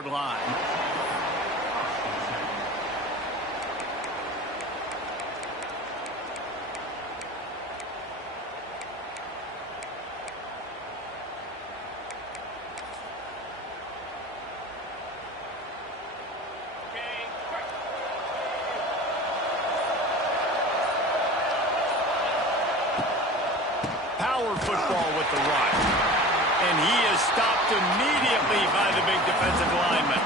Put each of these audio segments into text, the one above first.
30-yard line. Power football with the run. And he is stopped immediately by the big defensive lineman.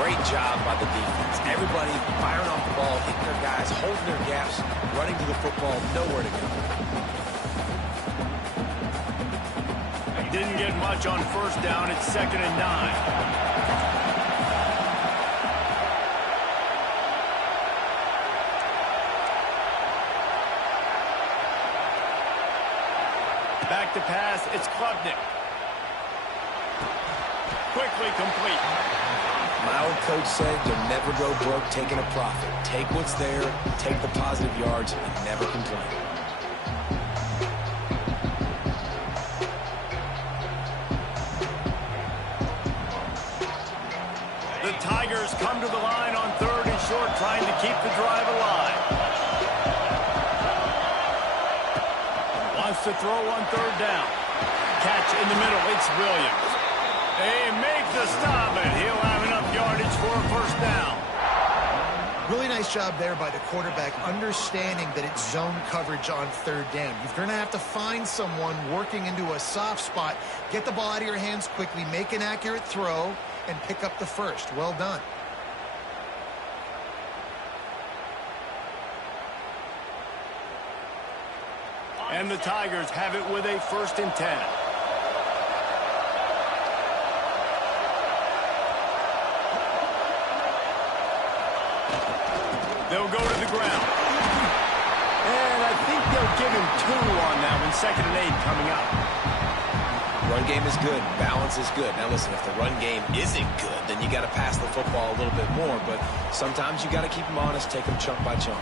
Great job by the defense. Everybody firing off the ball, hitting their guys, holding their gaps, running to the football, nowhere to go. He didn't get much on first down. It's 2nd and 9. Back to pass, it's Klubnik. Quickly complete. My old coach said you'll never go broke taking a profit. Take what's there, take the positive yards, and never complain. The Tigers come to the line on 3rd and short, trying to keep the drive alive. Wants to throw on 3rd down. Catch in the middle. It's Williams. They make the stop, and he'll have enough yardage for a 1st down. Really nice job there by the quarterback, understanding that it's zone coverage on 3rd down. You're going to have to find someone working into a soft spot, get the ball out of your hands quickly, make an accurate throw, and pick up the 1st. Well done. And the Tigers have it with a 1st and 10. They'll go to the ground. And I think they'll give him 2 on that one. 2nd and 8 coming up. Run game is good. Balance is good. Now listen, if the run game isn't good, then you got to pass the football a little bit more. But sometimes you got to keep them honest, take them chunk by chunk.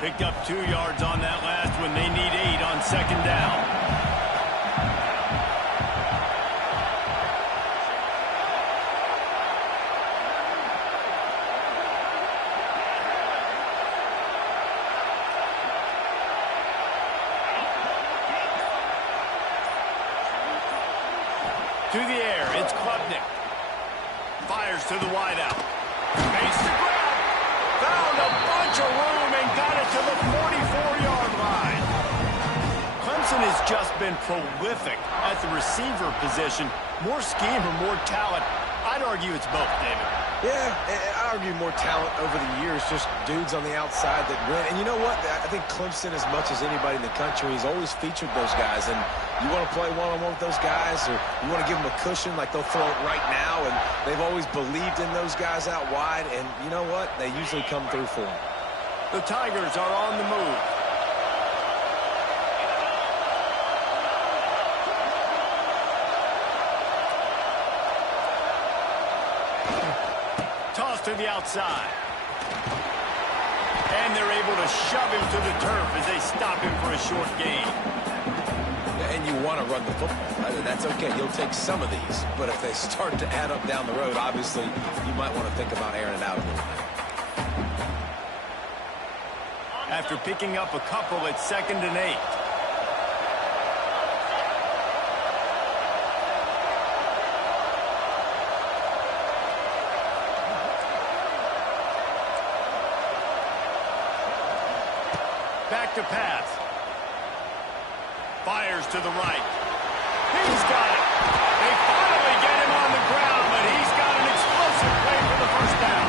Picked up 2 yards on that last one. They need 8 on 2nd down. To the air, it's Klubnik. Fires to the wideout. Makes the grab. Found a bunch of room and got it to the 44-yard line. Clemson has just been prolific at the receiver position. More scheme or more talent? I'd argue it's both, David. Yeah, I argue more talent over the years, just dudes on the outside that win. And you know what? I think Clemson, as much as anybody in the country, has always featured those guys. And you want to play one-on-one with those guys, or you want to give them a cushion, like they'll throw it right now. And they've always believed in those guys out wide. And you know what? They usually come through for them. The Tigers are on the move. Toss to the outside. And they're able to shove him to the turf as they stop him for a short gain. And you want to run the football. That's okay. You'll take some of these. But if they start to add up down the road, obviously, you might want to think about airing it out a little bit. After picking up a couple, it's 2nd and 8. Back to pass. Fires to the right. He's got it. They finally get him on the ground, but he's got an explosive play for the 1st down.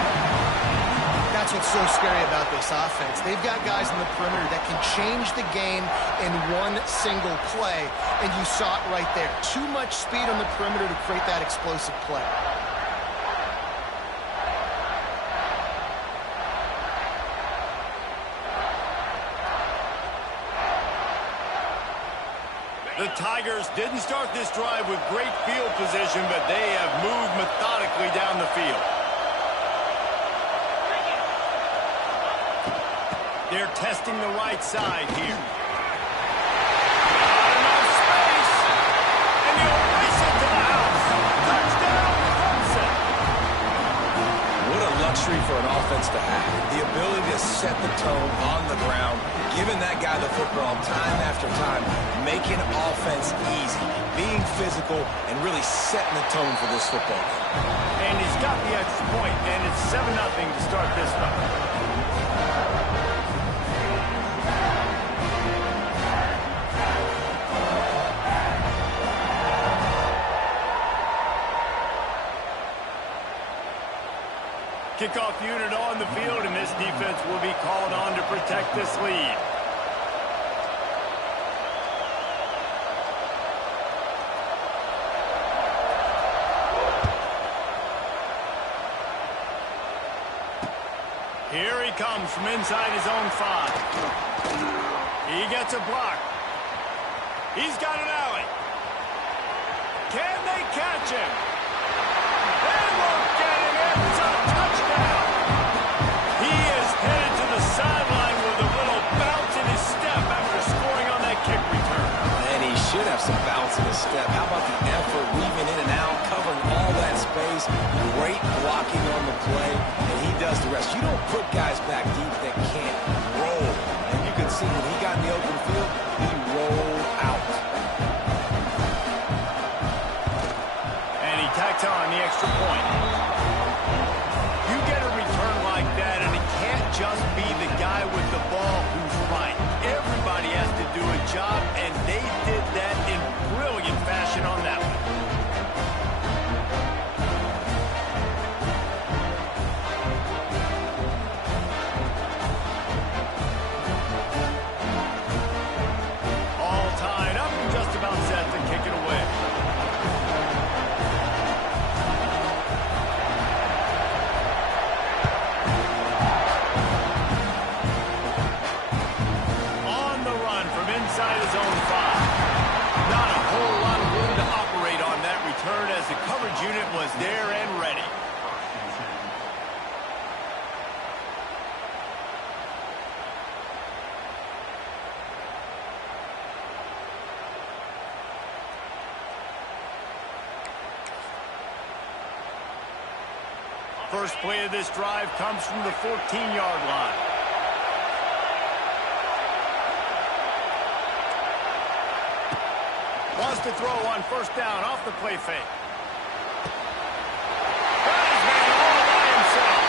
That's what's so scary about this offense. They've got guys in the perimeter that can change the game in one single play, and you saw it right there. Too much speed on the perimeter to create that explosive play. The Tigers didn't start this drive with great field position, but they have moved methodically down the field. They're testing the right side here. Not enough space. And they'll race it to the house. Touchdown, Clemson. What a luxury for an offense to have. The ability to set the tone on the ground, giving that guy the football time after time, making offense easy, being physical, and really setting the tone for this football game. And he's got the extra point, and it's 7-0 to start this one. Kickoff unit on the field, and this defense will be called on to protect this lead. Here he comes from inside his own 5. He gets a block. He's got an alley. Can they catch him? They won't get him. It's a touchdown. He is headed to the sideline with a little bounce in his step after scoring on that kick return. And he should have some bounce in his step. How about the effort, weaving in and out, covering all that space, great blocking on the play, and he does the rest. You don't put guys back deep that can't roll. And you can see when he got in the open field, he rolled out. And he tacked on the extra point. You get a return like that, and it can't just be the guy with the ball who's right. Everybody has to do a job, and they did that in brilliant fashion on that one. All tied up and just about set to kick it away. Inside his own 5. Not a whole lot of room to operate on that return as the coverage unit was there and ready. First play of this drive comes from the 14-yard line. Wants to throw on first down off the play fake. Got his man all by himself.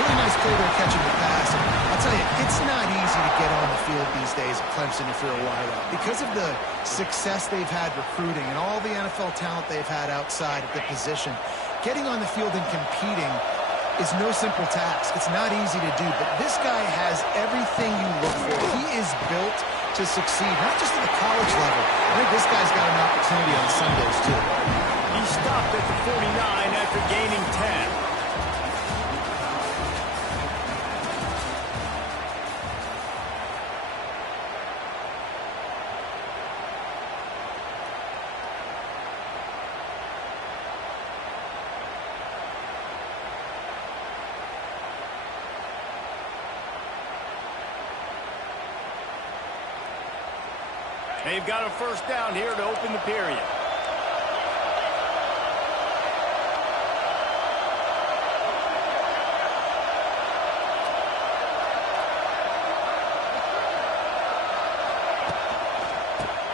Really nice play there catching the pass. And I'll tell you, it's not easy to get on the field these days at Clemson if you're a wideout. Because of the success they've had recruiting and all the NFL talent they've had outside at the position, getting on the field and competing is no simple task. It's not easy to do, but this guy has everything you look for. He is built to succeed, not just at the college level. I think this guy's got an opportunity on Sundays, too. He stopped at the 49 after gaining 10. They've got a first down here to open the period.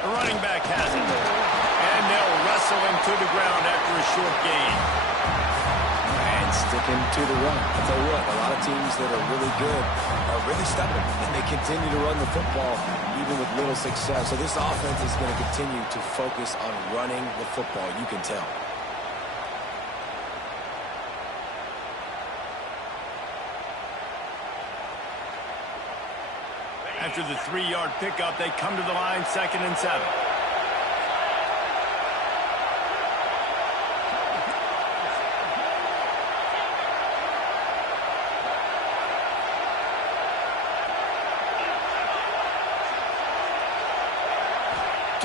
The running back has it. And they'll wrestle him to the ground after a short gain. And sticking to the run. I'll tell you what, a lot of teams that are really good are really stubborn, and they continue to run the football even with little success. So this offense is going to continue to focus on running the football. You can tell. After the 3-yard pickup, they come to the line, 2nd and 7.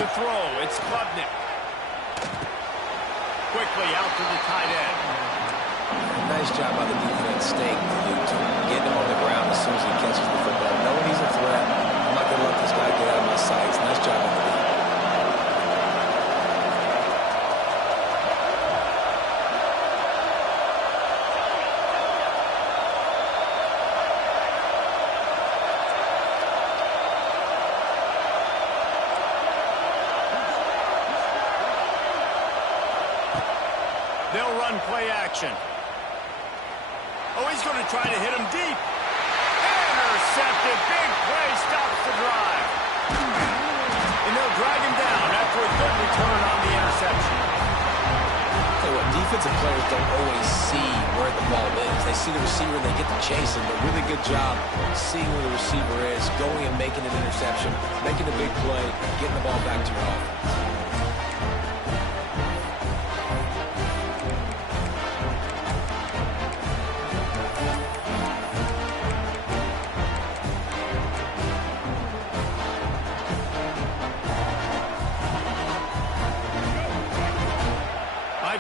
to throw. It's Klubnik. Quickly out to the tight end. Nice job by the defense staying glued to him, getting him on the ground as soon as he catches the football. Knowing he's a threat, I'm not going to let this guy get out of my sights. Nice job by the defense. They'll run play action. Oh, he's going to try to hit him deep. Intercepted. Big play stops the drive. And they'll drag him down after a good return on the interception. Tell you what, defensive players don't always see where the ball is. They see the receiver and they get to chase him. But really good job seeing where the receiver is, going and making an interception, making a big play, getting the ball back to your offense.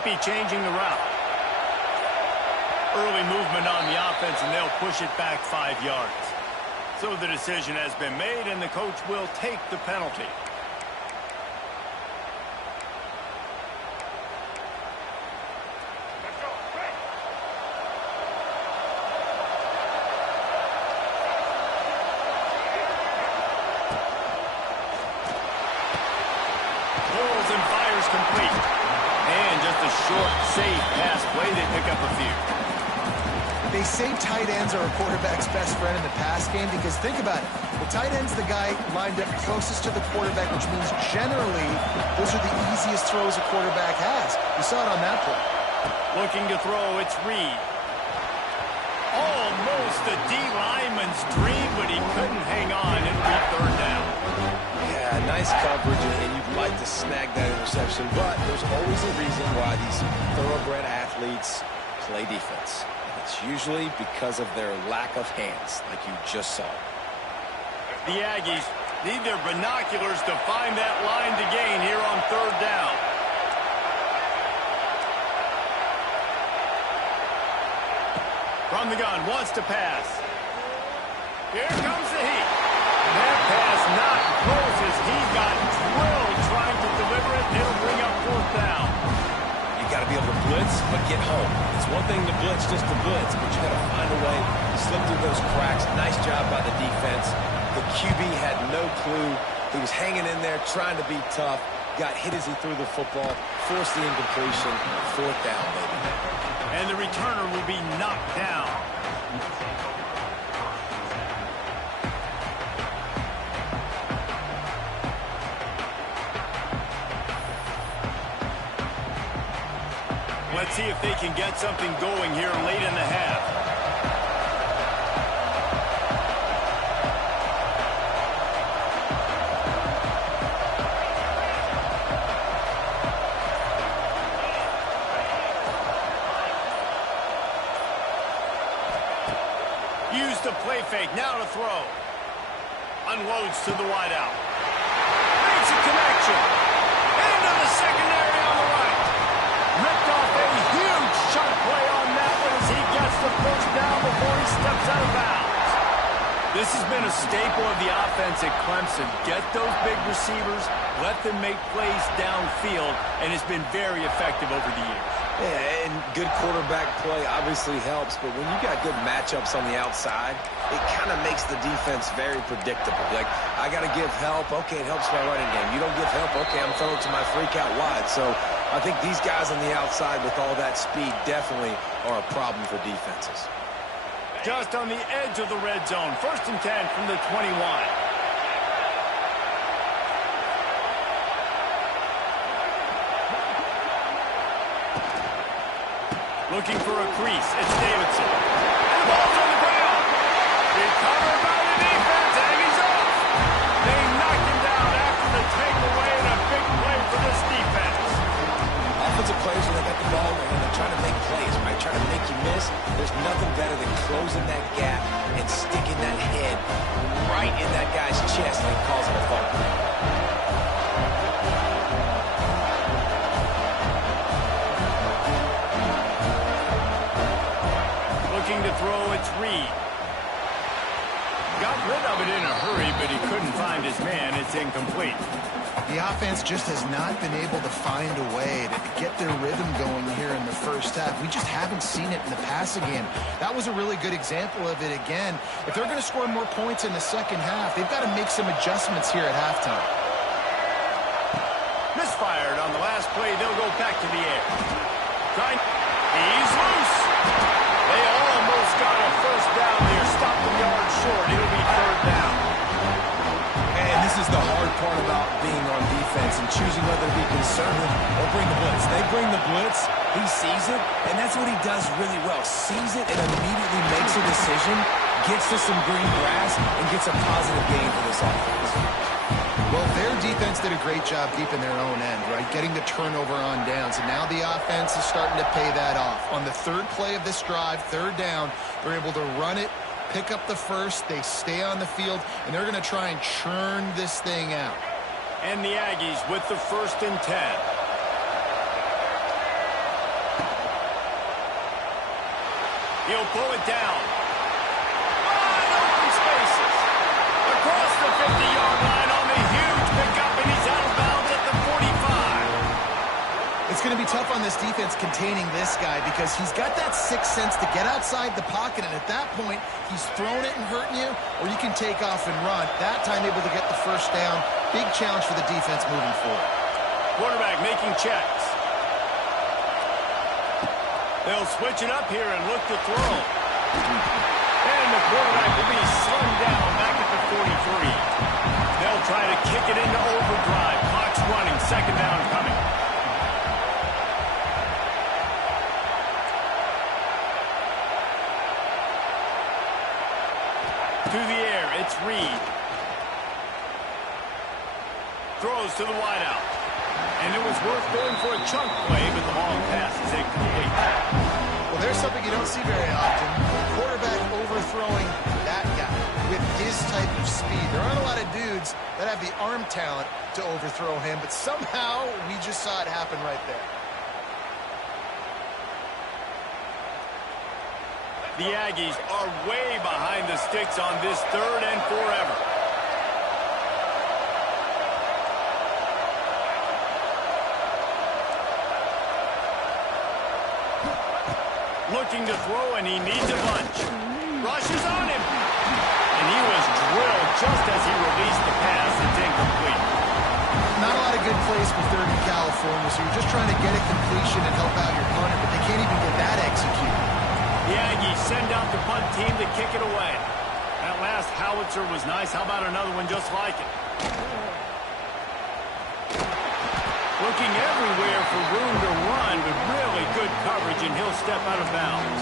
Be changing the route. Early movement on the offense, and they'll push it back 5 yards. So the decision has been made, and the coach will take the penalty. Pulls and fires complete. And just a short, safe pass play. They pick up a few. They say tight ends are a quarterback's best friend in the pass game because think about it. The tight end's the guy lined up closest to the quarterback, which means generally those are the easiest throws a quarterback has. You saw it on that play. Looking to throw, it's Reed. Almost a D lineman's dream, but he couldn't hang on. It'll be third down. Yeah, nice coverage, and you'd like to snag that interception, but there's always a reason why these thoroughbred athletes play defense. And it's usually because of their lack of hands, like you just saw. The Aggies need their binoculars to find that line to gain here on third down. From the gun, wants to pass. Here comes the heat. That pass not close as he got drilled trying to deliver it. It'll bring up fourth down. You got to be able to blitz, but get home. It's one thing to blitz just to blitz, but you got to find a way to slip through those cracks. Nice job by the defense. The QB had no clue. He was hanging in there, trying to be tough. Got hit as he threw the football, forced the incompletion. Fourth down, baby. And the returner will be knocked down. Let's see if they can get something going here late in the half. Use the play fake, now to throw. Unloads to the wideout. Makes a connection. Into the secondary on the right. Ripped off a huge shot play on that one as he gets the first down before he steps out of bounds. This has been a staple of the offense at Clemson. Get those big receivers, let them make plays downfield, and it's been very effective over the years. Yeah, and good quarterback play obviously helps, but when you got good matchups on the outside, it kind of makes the defense very predictable. Like, I got to give help. Okay, it helps my running game. You don't give help. Okay, I'm throwing to my freak out wide. So I think these guys on the outside with all that speed definitely are a problem for defenses. Just on the edge of the red zone. 1st and 10 from the 21. Looking for a crease. It's Davidson. And the ball's on the ground. Recovered by the defense, and he's off. They knocked him down after the takeaway, and a big play for this defense. Offensive players, when they got the ball in their hand, they're trying to make plays, right? Trying to make you miss. There's nothing better than closing that gap and sticking that head right in that guy's chest and causing a fumble. Looking to throw, it's Reed. Got rid of it in a hurry, but he couldn't find his man. It's incomplete. The offense just has not been able to find a way to get their rhythm going here in the first half. We just haven't seen it in the passing game. That was a really good example of it again. If they're going to score more points in the second half, they've got to make some adjustments here at halftime. Misfired on the last play. They'll go back to the air. He's loose. They almost got a first down there. Stop the yard short. It'll be third down. And this is the hard part about being on defense and choosing whether to be conservative or bring the blitz. They bring the blitz, he sees it, and that's what he does really well. Sees it and immediately makes a decision, gets to some green grass, and gets a positive gain for this offense. Well, their defense did a great job deep in their own end, right? Getting the turnover on downs, and now the offense is starting to pay that off. On the third play of this drive, third down, they're able to run it, pick up the first, they stay on the field, and they're going to try and churn this thing out. And the Aggies with the 1st and 10. He'll pull it down. Wide open spaces. Across the 50-yard line on the huge pickup, and he's out of bounds at the 45. It's going to be tough on this defense containing this guy because he's got that sixth sense to get outside the pocket, and at that point, he's throwing it and hurting you, or you can take off and run. That time able to get the first down. Big challenge for the defense moving forward. Quarterback making checks. They'll switch it up here and look to throw. And the quarterback will be slung down back at the 43. They'll try to kick it into overdrive. Clock's running. Second down coming. To the air, it's Reed. Throws to the wideout. And it was worth going for a chunk play, but the long pass is incomplete. Well, there's something you don't see very often. Quarterback overthrowing that guy with his type of speed. There aren't a lot of dudes that have the arm talent to overthrow him, but somehow we just saw it happen right there. The Aggies are way behind the sticks on this 3rd and forever. Looking to throw, and he needs a bunch. Rushes on him. And he was drilled just as he released the pass. It's incomplete. Not a lot of good plays for 3rd in California, so you're just trying to get a completion and help out your punter, but they can't even get that executed. The Aggies send out the punt team to kick it away. That last howitzer was nice. How about another one just like it? Looking everywhere for room to run, but really good coverage, and he'll step out of bounds.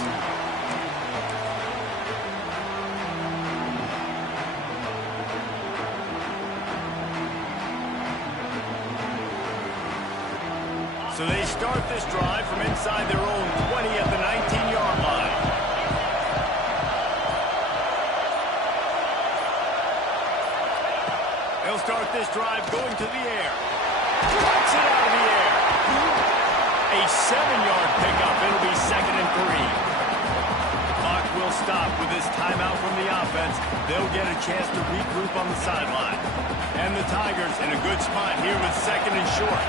So they start this drive from inside their own 20 at the 19-yard line. They'll start this drive going to the air. Puts it out of the air. A 7-yard pickup. It'll be 2nd and 3. The clock will stop with this timeout from the offense. They'll get a chance to regroup on the sideline. And the Tigers in a good spot here with 2nd and short.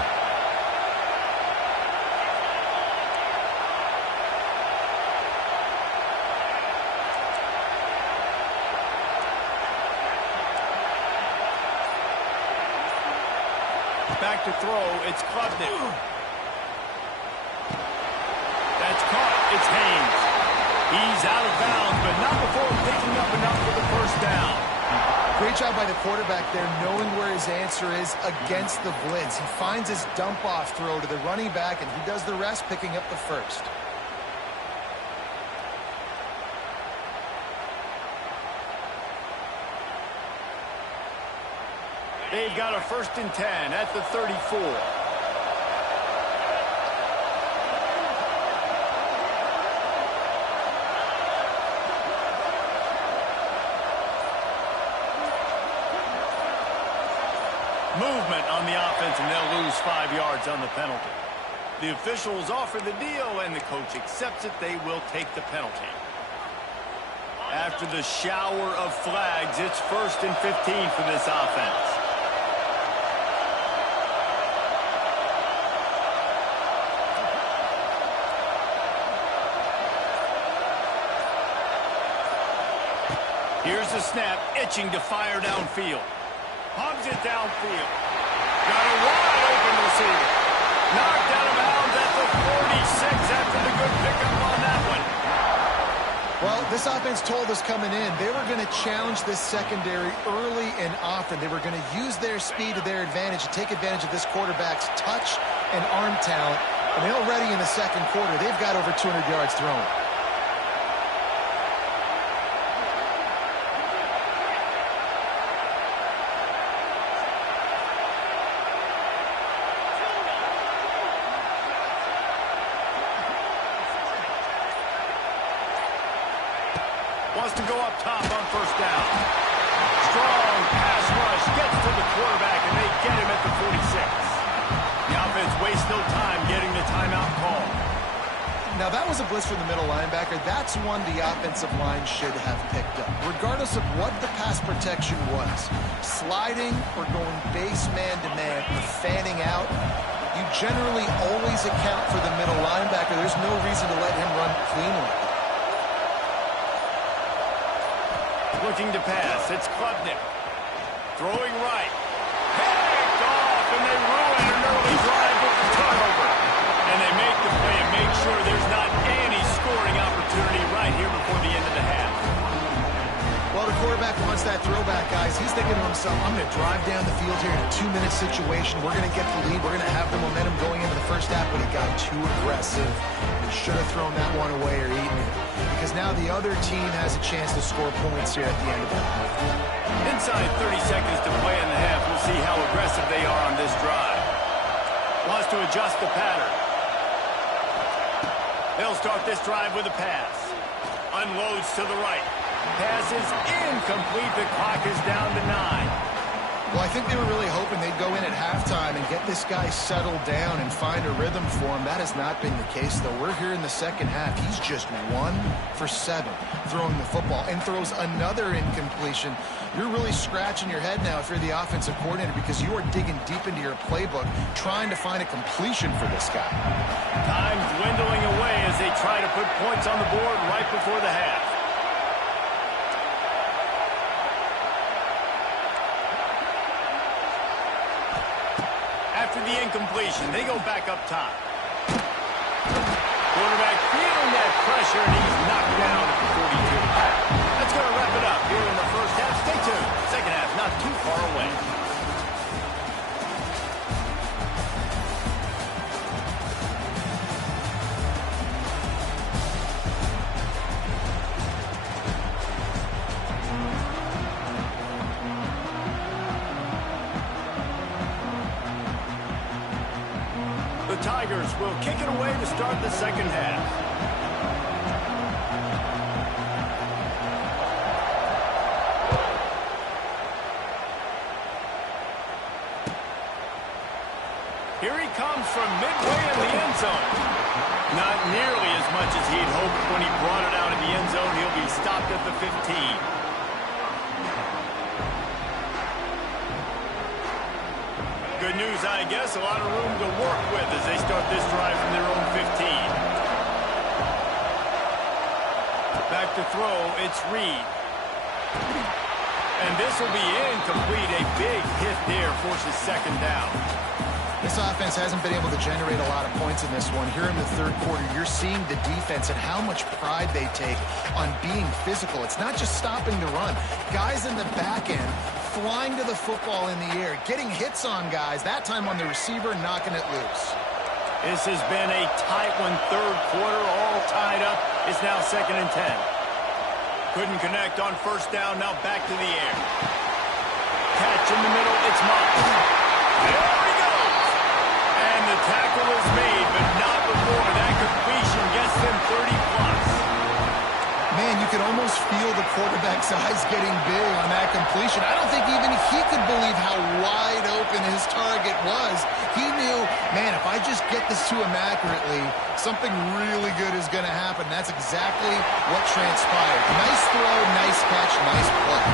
Back to throw, it's Klubnik. That's caught, it's Haynes. He's out of bounds, but not before picking up enough for the first down. Great job by the quarterback there, knowing where his answer is against the blitz. He finds his dump-off throw to the running back, and he does the rest, picking up the first. They've got a 1st and 10 at the 34. Movement on the offense, and they'll lose 5 yards on the penalty. The officials offer the deal, and the coach accepts it. They will take the penalty. After the shower of flags, it's 1st and 15 for this offense. Here's the snap, itching to fire downfield. Hubs it downfield. Got a wide open receiver. Knocked out of bounds at the 46 after the good pickup on that one. Well, this offense told us coming in they were going to challenge this secondary early and often. They were going to use their speed to their advantage and take advantage of this quarterback's touch and arm talent. And already in the second quarter, they've got over 200 yards thrown. Wants to go up top on 1st down. Strong pass rush gets to the quarterback, and they get him at the 46. The offense wastes no time getting the timeout call. Now, that was a blitz from the middle linebacker. That's one the offensive line should have picked up, regardless of what the pass protection was. Sliding or going base man-to-man or fanning out, you generally always account for the middle linebacker. There's no reason to let him run cleanly. Looking to pass, it's Klubnik. Throwing right. Picked off, and they ruin an early drive with the turnover. And they make the play and make sure there's not any scoring opportunity right here before the end of the half. Well, the quarterback wants that throwback, guys. He's thinking to himself, I'm going to drive down the field here in a 2-minute situation. We're going to get the lead. We're going to have the momentum going into the first half, but he got too aggressive. He should have thrown that one away or eaten it, because now the other team has a chance to score points here at the end of it. Inside 30 seconds to play in the half. We'll see how aggressive they are on this drive. Wants to adjust the pattern. They'll start this drive with a pass. Unloads to the right. Pass is incomplete. The clock is down to 9. Well, I think they were really hoping they'd go in at halftime and get this guy settled down and find a rhythm for him. That has not been the case, though. We're here in the second half. He's just 1 for 7 throwing the football and throws another incompletion. You're really scratching your head now if you're the offensive coordinator, because you are digging deep into your playbook trying to find a completion for this guy. Time dwindling away as they try to put points on the board right before the half. After the incompletion, they go back up top. Quarterback feeling that pressure, and he's knocked down at the 42. That's going to wrap it up here in the first half. Stay tuned. Second half not too far away. The Tigers will kick it away to start the second half. Here he comes from midway in the end zone. Not nearly as much as he'd hoped when he brought it out in the end zone. He'll be stopped at the 15. Good news, I guess. A lot of room to work with as they start this drive from their own 15. Back to throw, it's Reed. And this will be incomplete. A big hit there forces second down. This offense hasn't been able to generate a lot of points in this one. Here in the third quarter, you're seeing the defense and how much pride they take on being physical. It's not just stopping the run. Guys in the back end flying to the football in the air, getting hits on guys, that time on the receiver, knocking it loose. This has been a tight one, third quarter, all tied up. It's now 2nd and 10. Couldn't connect on first down, now back to the air. Catch in the middle, it's Moss. There he goes! And the tackle is made, but not before that completion gets them 30+. Man, you could almost feel the quarterback's eyes getting big on that completion. I don't think even he could believe how wide open his target was. He knew, man, if I just get this to him accurately, something really good is going to happen. That's exactly what transpired. Nice throw, nice catch, nice play.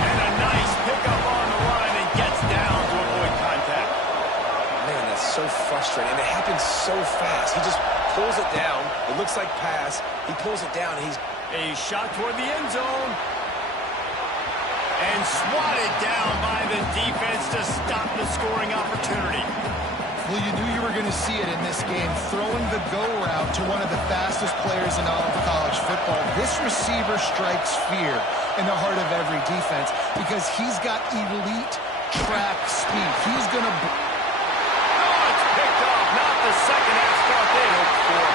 And a nice pickup on the run and gets down to avoid contact. Man, that's so frustrating. And it happens so fast. He just pulls it down. It looks like pass. He pulls it down, and he's... A shot toward the end zone. And swatted down by the defense to stop the scoring opportunity. Well, you knew you were going to see it in this game, throwing the go route to one of the fastest players in all of college football. This receiver strikes fear in the heart of every defense because he's got elite track speed. He's going to... Oh, it's picked off. Not the second half start they hoped for.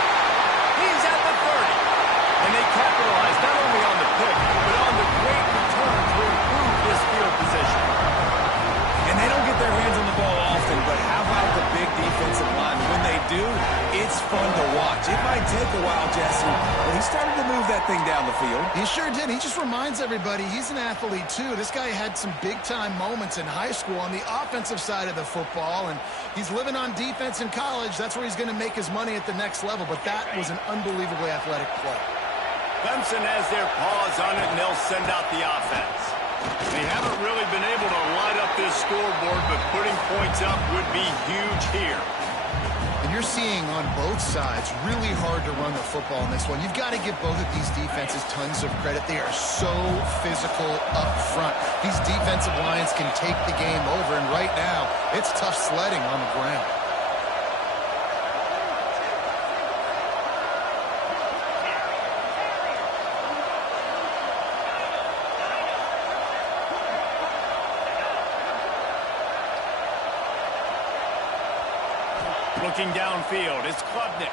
He's at the 30. And they capitalize not only on the pick, but on the great return to improve this field position. And they don't get their hands on the ball often, but how about the big defensive line? When they do, it's fun to watch. It might take a while, Jesse, but he started to move that thing down the field. He sure did. He just reminds everybody he's an athlete, too. This guy had some big-time moments in high school on the offensive side of the football, and he's living on defense in college. That's where he's going to make his money at the next level, but that was an unbelievably athletic play. Clemson has their paws on it, and they'll send out the offense. They haven't really been able to light up this scoreboard, but putting points up would be huge here. And you're seeing on both sides really hard to run the football in this one. You've got to give both of these defenses tons of credit. They are so physical up front. These defensive lines can take the game over, and right now, it's tough sledding on the ground. Looking downfield, it's Klubnik.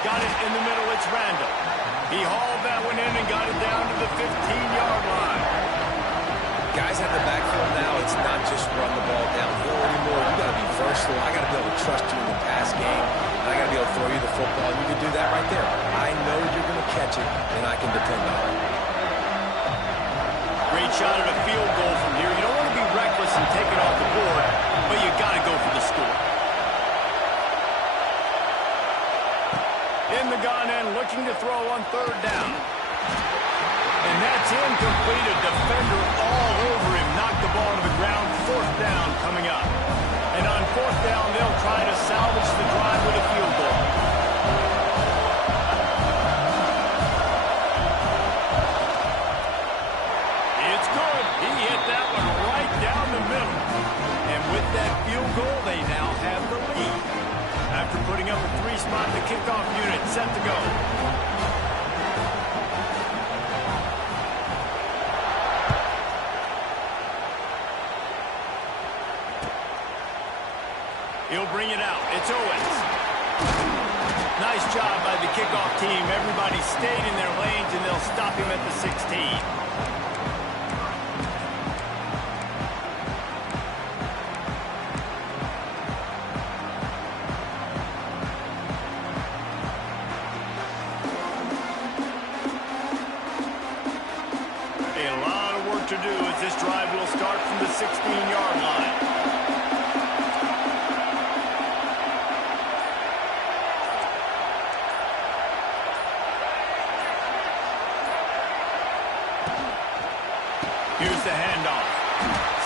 Got it in the middle, it's Randall. He hauled that one in and got it down to the 15-yard line. Guys at the backfield now, it's not just run the ball downhill anymore. You got to be versatile. I got to be able to trust you in the pass game, and I got to be able to throw you the football. You can do that right there. I know you're going to catch it, and I can depend on it. Great shot at a field goal from here. You don't want to be reckless and take it off the board, but you got to go for the score. In the gun and looking to throw on third down. And that's incomplete. A defender all over him. Knocked the ball to the ground. Fourth down coming up. And on fourth down, they'll try to salvage the drive with a field goal. It's good. He hit that one right down the middle. And with that field goal, they now have the lead. After putting up a three-spot, the kickoff unit set to go. He'll bring it out. It's Owens. Nice job by the kickoff team. Everybody stayed in their lanes, and they'll stop him at the 16. To do as this drive will start from the 16-yard line. Here's the handoff.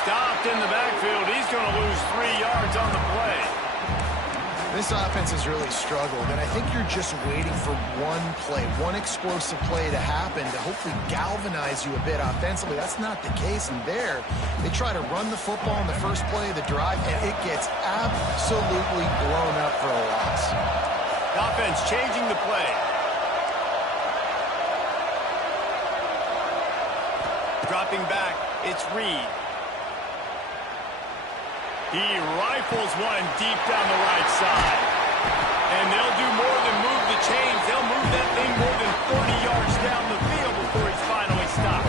Stopped in the backfield. He's going to lose 3 yards on the play. This offense has really struggled, and I think you're just waiting for one play, one explosive play to happen to hopefully galvanize you a bit offensively. That's not the case, and there, they try to run the football in the first play of the drive, and it gets absolutely blown up for a loss. Offense changing the play. Dropping back, it's Reed. He rifles one deep down the right side. And they'll do more than move the chains. They'll move that thing more than 30 yards down the field before he's finally stopped.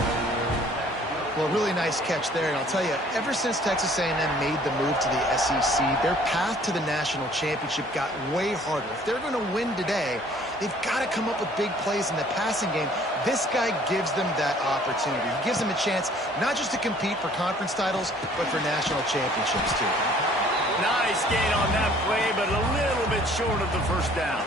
Well, a really nice catch there. And I'll tell you, ever since Texas A&M made the move to the SEC, their path to the national championship got way harder. If they're going to win today, they've got to come up with big plays in the passing game. This guy gives them that opportunity. He gives them a chance not just to compete for conference titles, but for national championships, too. Nice gain on that play, but a little bit short of the first down.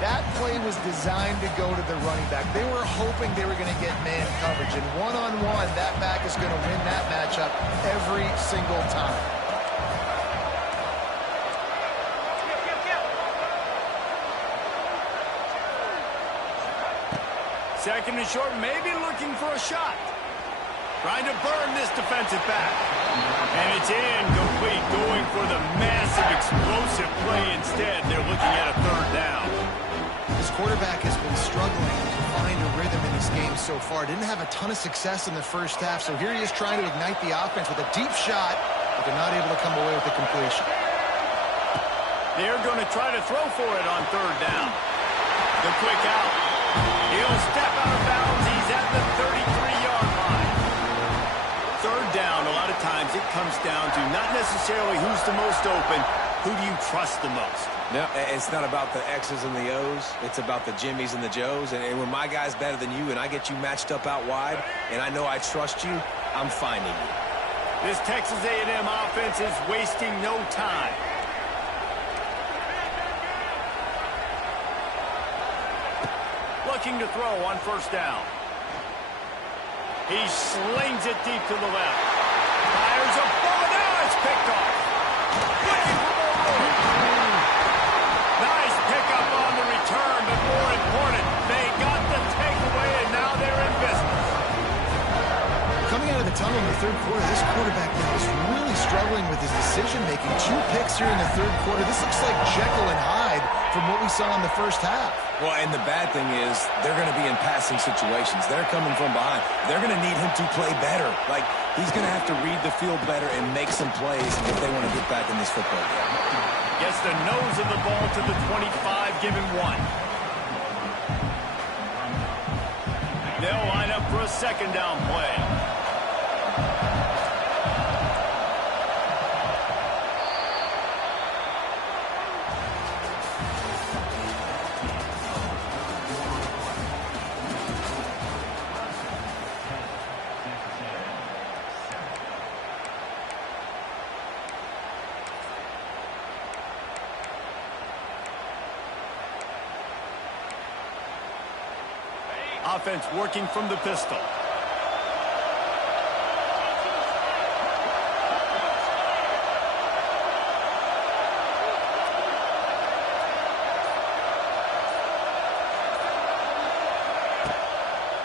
That play was designed to go to the running back. They were hoping they were going to get man coverage. And one-on-one, that back is going to win that matchup every single time. Second and short, maybe looking for a shot. Trying to burn this defensive back. And it's incomplete, going for the massive explosive play instead. They're looking at a third down. This quarterback has been struggling to find a rhythm in this game so far. Didn't have a ton of success in the first half, so here he is trying to ignite the offense with a deep shot, but they're not able to come away with the completion. They're going to try to throw for it on third down. The quick out. He'll step out of bounds. He's at the 33-yard line. Third down, a lot of times it comes down to not necessarily who's the most open, who do you trust the most? No, it's not about the X's and the O's. It's about the Jimmies and the Joes. And when my guy's better than you and I get you matched up out wide and I know I trust you, I'm finding you. This Texas A&M offense is wasting no time. Looking to throw on first down. He slings it deep to the left. Fires a ball. Now it's picked off. Looking for more room. Nice pickup on the return, but more important, they got the takeaway, and now they're in business. Coming out of the tunnel in the third quarter, this quarterback now is really struggling with his decision-making. 2 picks here in the third quarter. This looks like Jekyll and Hyde from what we saw in the first half. Well, and the bad thing is they're going to be in passing situations. They're coming from behind. They're going to need him to play better. Like, he's going to have to read the field better and make some plays if they want to get back in this football game. Gets the nose of the ball to the 25, give him 1. They'll line up for a second down play. Offense working from the pistol.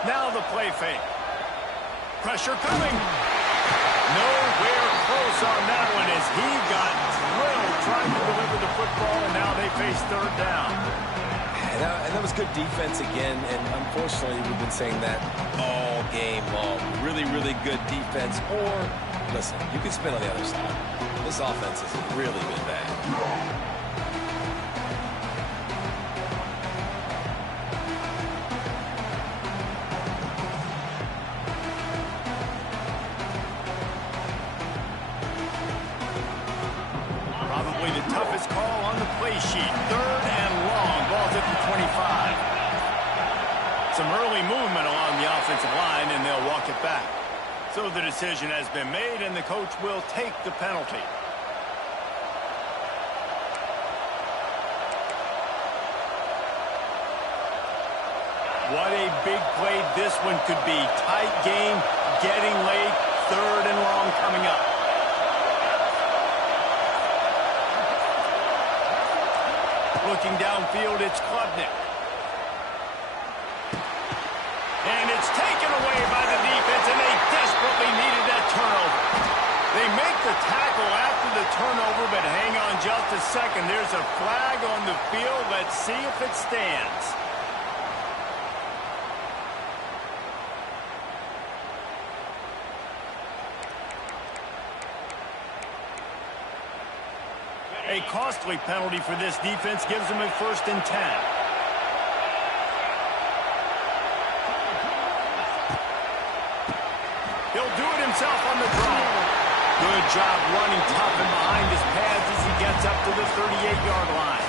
Now the play fake. Pressure coming. Nowhere close on that one as he got drilled trying to deliver the football, and now they face third down. And that was good defense again, and unfortunately we've been saying that all game long. Really, really good defense. Or, listen, you can spin on the other side. This offense has really been bad. Probably the toughest call on the play sheet. Third and long. Ball's at the 25. Some early movement along the offensive line, and they'll walk it back. So the decision has been made, and the coach will take the penalty. What a big play this one could be. Tight game, getting late, third and long coming up. Looking downfield, it's Klubnik. And it's taken away by the defense, and they desperately needed that turnover. They make the tackle after the turnover, but hang on just a second. There's a flag on the field. Let's see if it stands. A costly penalty for this defense gives them a 1st and 10. He'll do it himself on the draw. Good job running tough and behind his pads as he gets up to the 38-yard line.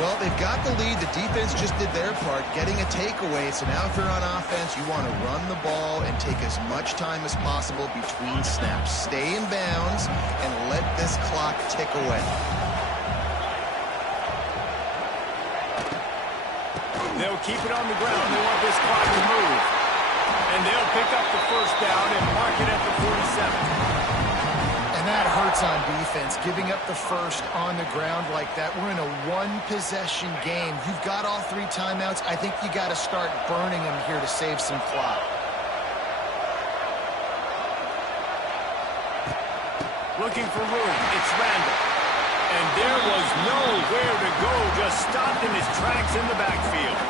Well, they've got the lead. The defense just did their part, getting a takeaway. So now if you're on offense, you want to run the ball and take as much time as possible between snaps. Stay in bounds and let this clock tick away. They'll keep it on the ground. They want this clock to move. And they'll pick up the first down and mark it at the 47. And that hurts on defense, giving up the first on the ground like that. We're in a one-possession game. You've got all 3 timeouts. I think you got to start burning them here to save some clock. Looking for room. It's Randall. And there was nowhere to go. Just stopped in his tracks in the backfield.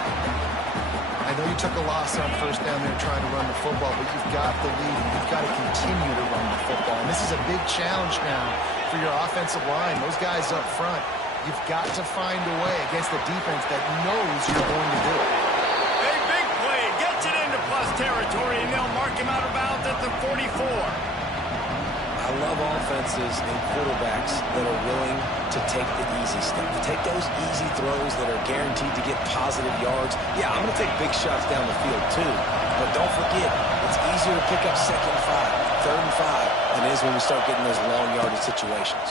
I know you took a loss on first down there trying to run the football, but you've got the lead, and you've got to continue to run the football. And this is a big challenge now for your offensive line. Those guys up front, you've got to find a way against the defense that knows you're going to do it. A big play. Gets it into plus territory, and they'll mark him out of bounds at the 44. I love offenses and quarterbacks that are willing to take the easy stuff. Take those easy throws that are guaranteed to get positive yards. Yeah, I'm going to take big shots down the field too. But don't forget, it's easier to pick up 2nd and 5, 3rd and 5 than it is when we start getting those long yardage situations.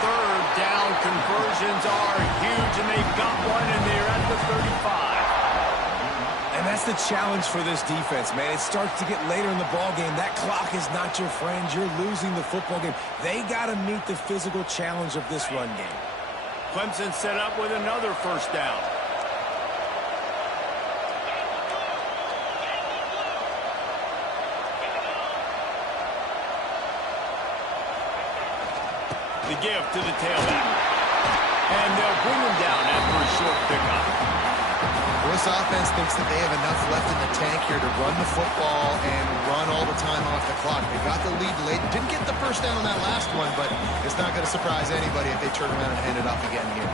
3rd down conversions are huge, and they've got one, and they're at the 35. And that's the challenge for this defense, man. It starts to get later in the ballgame. That clock is not your friend. You're losing the football game. They got to meet the physical challenge of this run game. Clemson set up with another first down. The give to the tailback. And they'll bring him down after a short pickup. This offense thinks that they have enough left in the tank here to run the football and run all the time off the clock. They got the lead late. Didn't get the first down on that last one, but it's not going to surprise anybody if they turn around and hand it off again here.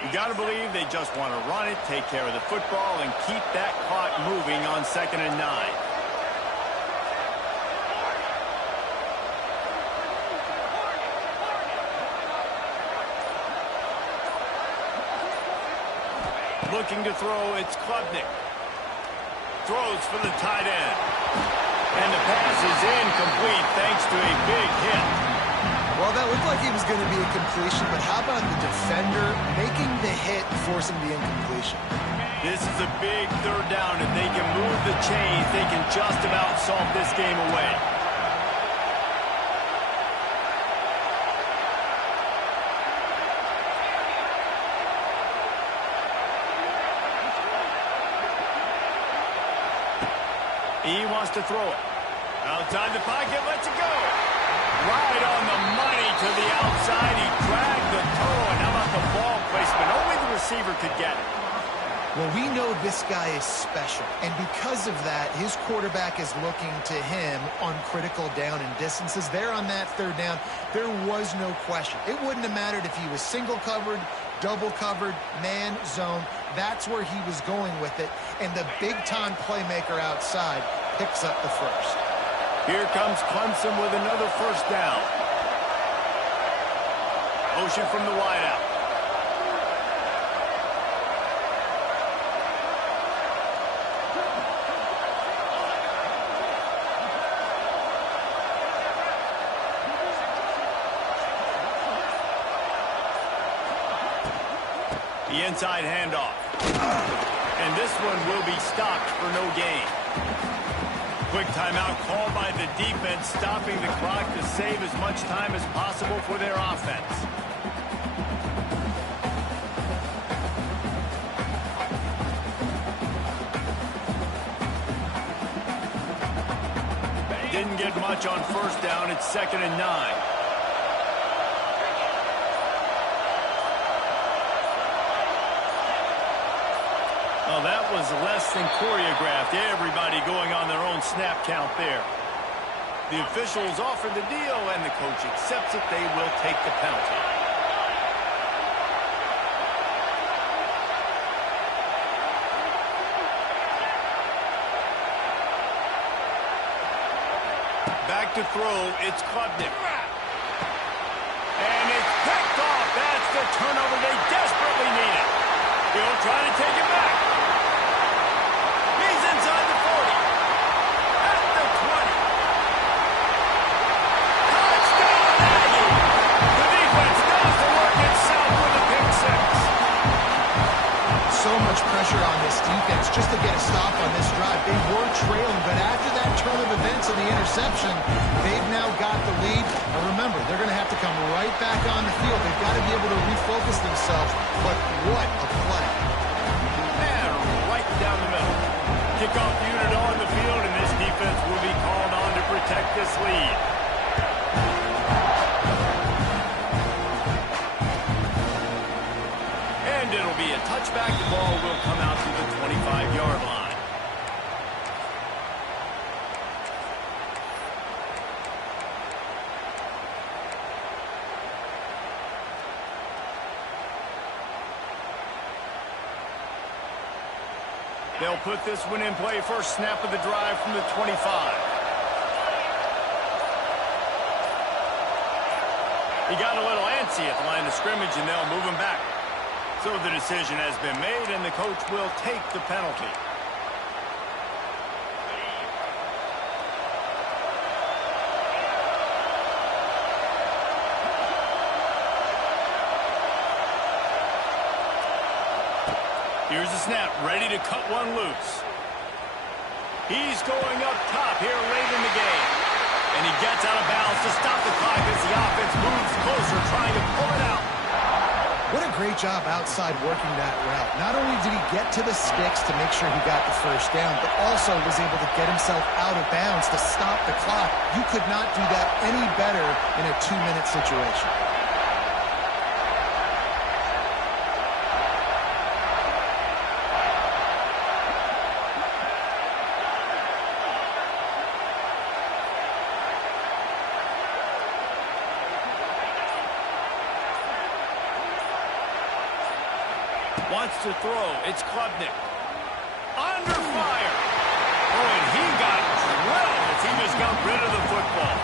You got to believe they just want to run it, take care of the football, and keep that clock moving on 2nd and 9. Looking to throw, it's Klubnik. Throws for the tight end. And the pass is incomplete thanks to a big hit. Well, that looked like he was going to be a completion, but how about the defender making the hit and forcing the incompletion? This is a big 3rd down. If they can move the chains, they can just about solve this game away. He wants to throw it. Outside the pocket, lets it go. Right on the money to the outside. He dragged the toe. And how about the ball placement? Only the receiver could get it. Well, we know this guy is special. And because of that, his quarterback is looking to him on critical down and distances. There on that 3rd down, there was no question. It wouldn't have mattered if he was single covered, double covered, man, zone. That's where he was going with it. And the big-time playmaker outside picks up the first. Here comes Clemson with another first down. Motion from the wideout. The inside handoff. And this one will be stopped for no gain. Quick timeout called by the defense, stopping the clock to save as much time as possible for their offense. Didn't get much on first down. It's 2nd and 9. Oh, that was less than choreographed. Everybody going on their own snap count there. The officials offered the deal, and the coach accepts it. They will take the penalty. Back to throw, it's Klubnik. And it's picked off. That's the turnover they desperately needed. He'll try to take it back. He's inside the 40. At the 20. Touchdown, Aggie! The defense does the work itself with a pick six. So much pressure on this defense just to get a stop on this drive. They were trailing, but after that turn of events and the interception, they've now got the lead. And remember, they're going to have to come right back on the field. They've got to be able to refocus themselves. But what a play. And right down the middle. Kickoff unit on the field, and this defense will be called on to protect this lead. And it'll be a touchback. The ball will come out to the 25-yard line. They'll put this one in play. First snap of the drive from the 25. He got a little antsy at the line of scrimmage, and they'll move him back. So the decision has been made, and the coach will take the penalty. Here's the snap, ready to cut one loose. He's going up top here late in the game. And he gets out of bounds to stop the clock as the offense moves closer, trying to pull it out. What a great job outside working that route. Not only did he get to the sticks to make sure he got the first down, but also was able to get himself out of bounds to stop the clock. You could not do that any better in a 2-minute situation. Wants to throw. It's Klubnik. Under fire. Oh, and he got drilled as he just got rid of the football.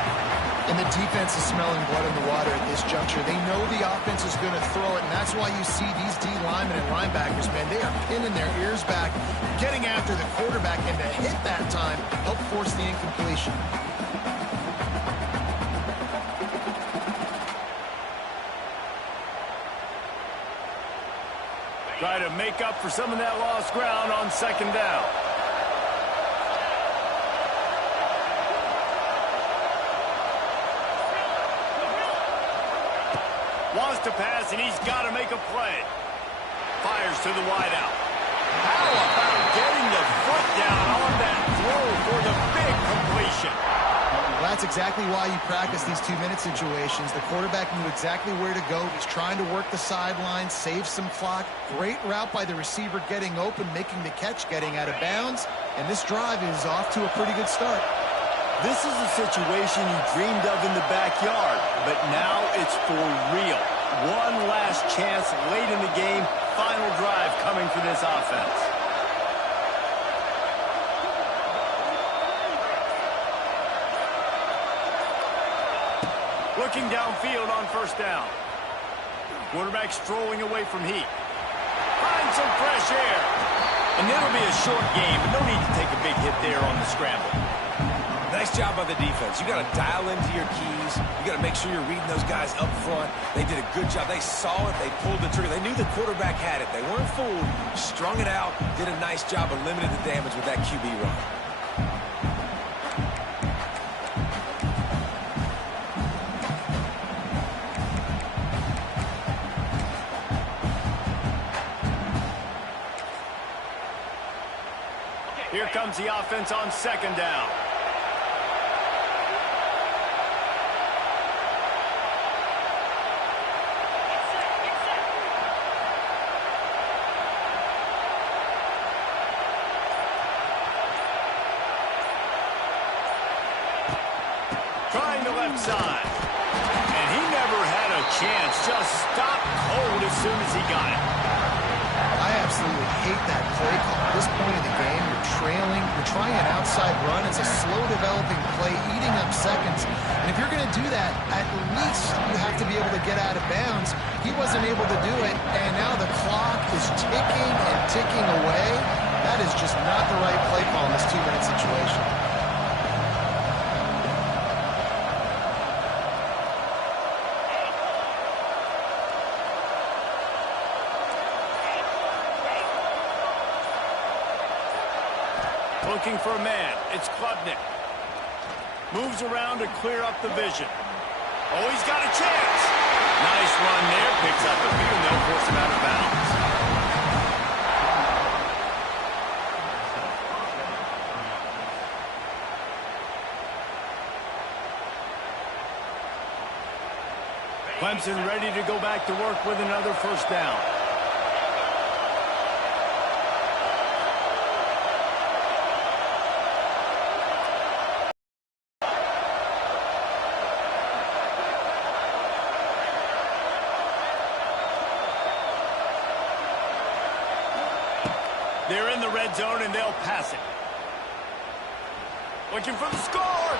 And the defense is smelling blood in the water at this juncture. They know the offense is going to throw it, and that's why you see these D linemen and linebackers, man, they are pinning their ears back, getting after the quarterback, and to hit that time, help force the incompletion. Try to make up for some of that lost ground on second down. Wants to pass, and he's got to make a play. Fires to the wideout. How about getting the foot down on that throw for the big completion? Well, that's exactly why you practice these 2-minute situations. The quarterback knew exactly where to go. He's trying to work the sideline, save some clock. Great route by the receiver getting open, making the catch, getting out of bounds. And this drive is off to a pretty good start. This is a situation you dreamed of in the backyard, but now it's for real. One last chance late in the game. Final drive coming for this offense. Looking downfield on first down. Quarterback strolling away from heat. Find some fresh air. And it'll be a short game, but no need to take a big hit there on the scramble. Nice job by the defense. You got to dial into your keys. You got to make sure you're reading those guys up front. They did a good job. They saw it. They pulled the trigger. They knew the quarterback had it. They weren't fooled. Strung it out. Did a nice job of limiting the damage with that QB run. Here comes the offense on second down. left side. And he never had a chance. Just stopped cold as soon as he got it. I absolutely hate that play call. At this point in the game, you're trailing, you're trying an outside run. It's a slow-developing play, eating up seconds. And if you're going to do that, at least you have to be able to get out of bounds. He wasn't able to do it, and now the clock is ticking and ticking away. That is just not the right play call in this 2-minute situation. Looking for a man. It's Klubnik. Moves around to clear up the vision. Oh, he's got a chance. Nice run there. Picks up a few, and they'll force him out of bounds. Clemson ready to go back to work with another first down. They're in the red zone, and they'll pass it. Looking for the score.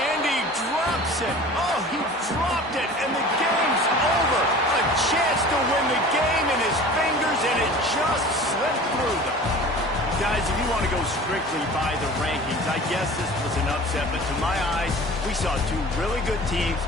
And he drops it. Oh, he dropped it, and the game's over. A chance to win the game in his fingers, and it just slipped through them. Guys, if you want to go strictly by the rankings, I guess this was an upset. But to my eyes, we saw two really good teams